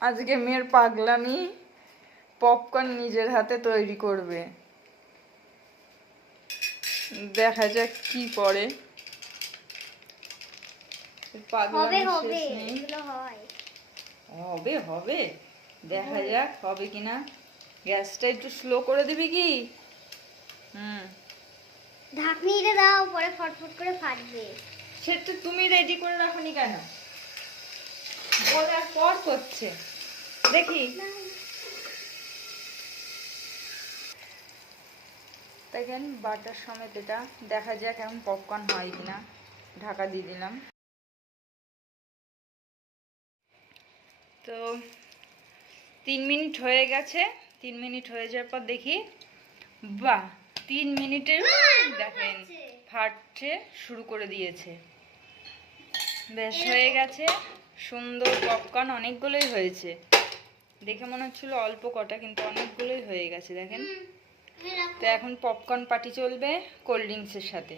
আজকে মেয়ের পাগলামি, পপকর্ন নিজের হাতে তৈরি করবে। দেখা যাক কি করে। পাগলামি শেষ নেই। হবে হবে, দেখা যাক হবে কিনা। গ্যাসটা একটু স্লো করে দিবি কি? ঢাকনিটা দাও, পরে ফটফট করে ফাটবে। সেটা তুমি রেডি করে রাখোনি কেন? বলার পর করছে, দেখি। দেখেন বাটার সমেত এটা, দেখা যাক এখন পপকর্ন হয় কিনা। ঢাকা দিয়ে দিলাম। তো 3 মিনিট হয়ে গেছে। 3 মিনিট হয়ে যাওয়ার পর দেখি, বাহ 3 মিনিটের দেখেন ফাটছে শুরু করে দিয়েছে। বেশ হয়ে গেছে, সুন্দর পপকর্ন অনেকগুলোই হয়েছে। দেখে মনে হচ্ছিল অল্প কটা, কিন্তু অনেকগুলোই হয়ে গেছে দেখেন। তো এখন পপকর্ন পার্টি চলবে কোল্ড ড্রিঙ্কসের সাথে।